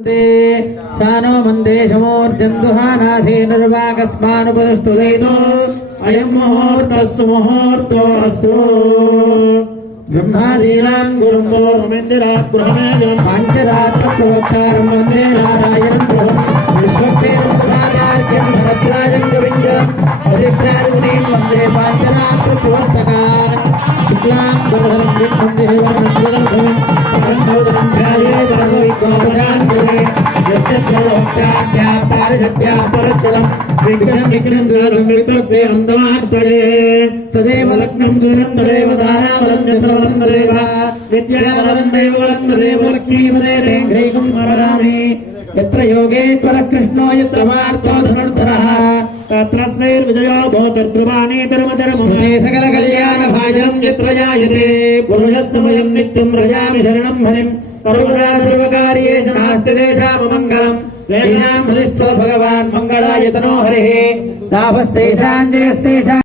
सानो मन्दे शमोर्जन्दुहानाधीनुर्वाकस्मानुपतिष्ठुदयितो अयं मुहूर्तस्सु मुहूर्तोऽस्तु ब्रह्मादीनां गुरुं गौरमिन्दिरागृहमेकं पाञ्चरात्रप्रवक्तारं वन्दे नारायणं गुरुं विश्वक्षेत्रदादार्घ्यं भरद्वाजं गोविन्दरं वसिष्ठादिगुणीं वन्दे पाञ्चरात्रप्रवर्तकान् शुक्लां वरधरं विष्णुं देवं பாரிசத்யாபரச்சலம் விக்ரம் விக்ரம் துரம் விபத் சேரந்தமாச்சலே ததேவ லக்னம் துரம் ததேவ தாராவரம் சந்திரவரம் ததேவ நித்யாவரம் தெய்வவரம் ததேவ லக்ஷ்மீமதே ரேங்கைகும் ஸ்மராமி यत्र योगेश्वर कृष्णो यत्र वार्तो धनुर्धरः तत्रस्मैर्विजयो भवतर्ध्रुवाणी धर्मधर्मे सकलकल्याणभाजनं यत्र जायते पुरुषः समयं नित्यं रजामि शरणं हरिं सर्वदा सर्वकार्येषु नास्ति देशाममङ्गलम् भगवान मंगलायतनो हरे नाभस्तेषां